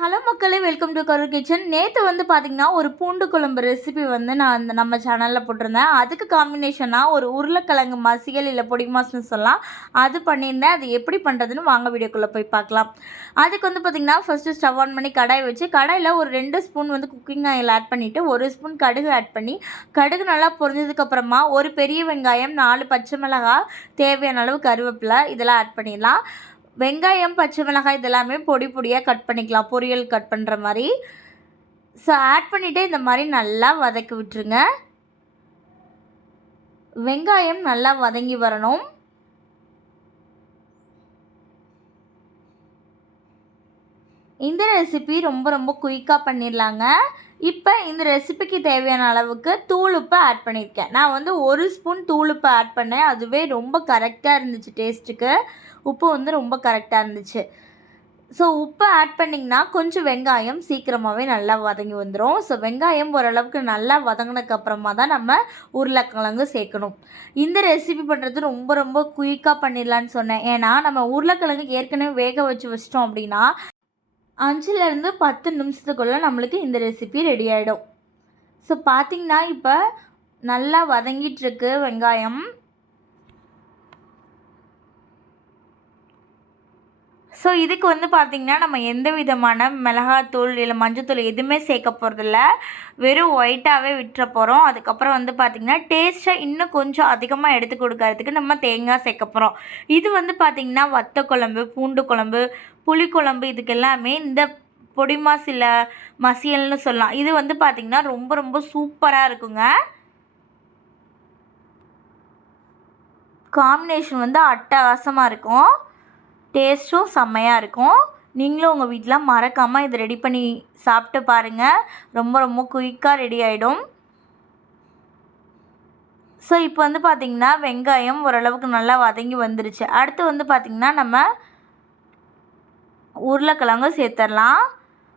Hello மக்களே, welcome to கரு kitchen. நேற்று வந்து பார்த்திங்கன்னா ஒரு பூண்டு குழம்பு ரெசிபி வந்து நான் நம்ம சேனலில் போட்டிருந்தேன். அதுக்கு காம்பினேஷனாக ஒரு உருளைக்கிழங்கு மசியல் இல்லை பொடிமாஸ்னு சொல்லலாம், அது பண்ணியிருந்தேன். அது எப்படி பண்ணுறதுன்னு வாங்க வீடியோக்குள்ளே போய் பார்க்கலாம். அதுக்கு வந்து பார்த்திங்கன்னா ஃபஸ்ட்டு ஸ்டவ் ஆன் பண்ணி கடாய் வச்சு, கடாயில் ஒரு 2 ஸ்பூன் வந்து குக்கிங் ஆயில் ஆட் பண்ணிவிட்டு 1 ஸ்பூன் கடுகு ஆட் பண்ணி, கடுகு நல்லா பொரிஞ்சதுக்கப்புறமா ஒரு பெரிய வெங்காயம், 4 பச்சை மிளகாய், தேவையான அளவு கருவேப்பிலை இதெல்லாம் ஆட் பண்ணிடலாம். வெங்காயம், பச்சை மிளகாய் இதெல்லாமே பொடி பொடியாக கட் பண்ணிக்கலாம், பொரியல் கட் பண்ணுற மாதிரி. ஸோ ஆட் பண்ணிவிட்டு இந்த மாதிரி நல்லா வதக்கி விட்டுருங்க. வெங்காயம் நல்லா வதங்கி வரணும். இந்த ரெசிபி ரொம்ப குயிக்காக பண்ணிடலாங்க. இப்போ இந்த ரெசிபிக்கு தேவையான அளவுக்கு தூளுப்பு ஆட் பண்ணியிருக்கேன். நான் வந்து 1 ஸ்பூன் தூளுப்பு ஆட் பண்ணேன். அதுவே ரொம்ப கரெக்டாக இருந்துச்சு டேஸ்ட்டுக்கு. உப்பு வந்து ரொம்ப கரெக்டாக இருந்துச்சு. ஸோ உப்பு ஆட் பண்ணிங்கன்னா கொஞ்சம் வெங்காயம் சீக்கிரமாகவே நல்லா வதங்கி வந்துடும். ஸோ வெங்காயம் ஓரளவுக்கு நல்லா வதங்கினதுக்கப்புறமா தான் நம்ம உருளைக்கிழங்கு சேர்க்கணும். இந்த ரெசிபி பண்ணுறது ரொம்ப குயிக்காக பண்ணிடலான்னு சொன்னேன். ஏன்னா நம்ம உருளைக்கிழங்கு ஏற்கனவே வேக வச்சிட்டோம் அப்படின்னா 5லேருந்து 10 நிமிஷத்துக்குள்ளே நம்மளுக்கு இந்த ரெசிபி ரெடி ஆகிடும். ஸோ பார்த்திங்கன்னா இப்போ நல்லா வதங்கிட்டுருக்கு வெங்காயம். ஸோ இதுக்கு வந்து பார்த்திங்கன்னா நம்ம எந்த விதமான மிளகாத்தூள் இல்லை மஞ்சத்தூள் எதுவுமே சேர்க்க போகிறதில்ல. வெறும் ஒயிட்டாகவே விட்டுற போகிறோம். அதுக்கப்புறம் வந்து பார்த்திங்கன்னா டேஸ்ட்டை இன்னும் கொஞ்சம் அதிகமாக எடுத்து கொடுக்கறதுக்கு நம்ம தேங்காய் சேர்க்க போகிறோம். இது வந்து பார்த்திங்கன்னா வத்த குழம்பு, பூண்டு குழம்பு, புளிக்குழம்பு இதுக்கு எல்லாமே இந்த பொடிமாஸ் இல்லை மசியல்னு சொல்லலாம். இது வந்து பார்த்திங்கன்னா ரொம்ப சூப்பராக இருக்குங்க. காம்பினேஷன் வந்து அட்டகாசமாக இருக்கும். டேஸ்ட்டும் செம்மையாக இருக்கும். நீங்களும் உங்கள் வீட்டில் மறக்காமல் இதை ரெடி பண்ணி சாப்பிட்டு பாருங்கள். ரொம்ப குயிக்காக ரெடி ஆகிடும். ஸோ இப்போ வந்து பார்த்திங்கன்னா வெங்காயம் ஓரளவுக்கு நல்லா வதங்கி வந்துருச்சு. அடுத்து வந்து பார்த்திங்கன்னா நம்ம உருளைக்கிழங்கு சேர்த்துடலாம்.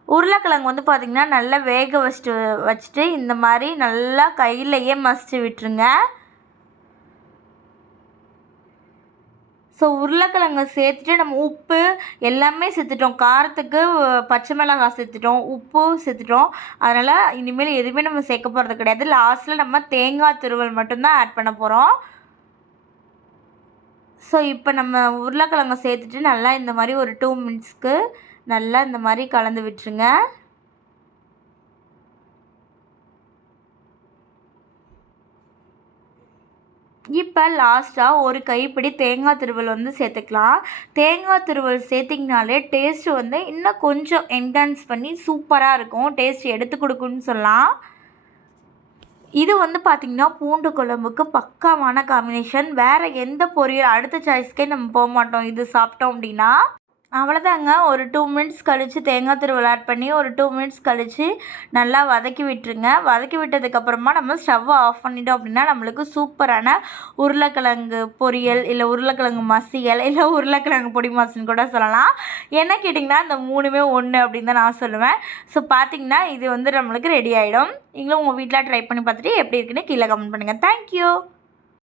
உருளைக்கிழங்கு வந்து பார்த்திங்கன்னா நல்லா வேக வச்சுட்டு இந்த மாதிரி நல்லா கையிலையே மசிச்சு விட்டுருங்க. ஸோ உருளைக்கிழங்கு சேர்த்துட்டு நம்ம உப்பு எல்லாமே சேர்த்துட்டோம். காரத்துக்கு பச்சை மிளகாய் சேர்த்துட்டோம், உப்பு சேர்த்துட்டோம். அதனால் இனிமேல் எதுவுமே நம்ம சேர்க்க போகிறது கிடையாது. லாஸ்ட்டில் நம்ம தேங்காய் துருவல் மட்டும்தான் ஆட் பண்ண போகிறோம். ஸோ இப்போ நம்ம உருளைக்கிழங்கு சேர்த்துட்டு நல்லா இந்த மாதிரி ஒரு 2 மினிட்ஸ்க்கு நல்லா இந்த மாதிரி கலந்து விட்டுருங்க. இப்போ லாஸ்ட்டாக ஒரு கைப்பிடி தேங்காய் துருவல் வந்து சேர்த்துக்கலாம். தேங்காய் துருவல் சேர்த்திங்கனாலே டேஸ்ட்டு வந்து இன்னும் கொஞ்சம் என்ஹான்ஸ் பண்ணி சூப்பராக இருக்கும். டேஸ்ட் எடுத்து கொடுக்குன்னு சொல்லலாம். இது வந்து பார்த்திங்கன்னா பூண்டு குழம்புக்கு பக்காவான காம்பினேஷன். வேறு எந்த பொரியல் அடுத்த சாய்ஸ்க்கே நம்ம போக மாட்டோம். இது சாப்பிட்டோம் அப்படின்னா அவ்வளோதாங்க. ஒரு 2 மினிட்ஸ் கழித்து தேங்காய் துருவல் ஆட் பண்ணி ஒரு 2 மினிட்ஸ் கழித்து நல்லா வதக்கி விட்டுருங்க. வதக்கி விட்டதுக்கப்புறமா நம்ம ஸ்டவ்வை ஆஃப் பண்ணிட்டோம் அப்படின்னா நம்மளுக்கு சூப்பரான உருளைக்கிழங்கு பொரியல் இல்லை உருளைக்கிழங்கு மசியல் இல்லை உருளைக்கிழங்கு பொடிமாஸ்ன்னு கூட சொல்லலாம். என்ன கேட்டிங்கன்னா இந்த 3மே ஒன்று அப்படின்னு தான் நான் சொல்லுவேன். ஸோ பார்த்திங்கன்னா இது வந்து நம்மளுக்கு ரெடி ஆகிடும். நீங்களும் உங்கள் வீட்டில் ட்ரை பண்ணி பார்த்துட்டு எப்படி இருக்குன்னு கீழே கமெண்ட் பண்ணுங்கள். தேங்க்யூ.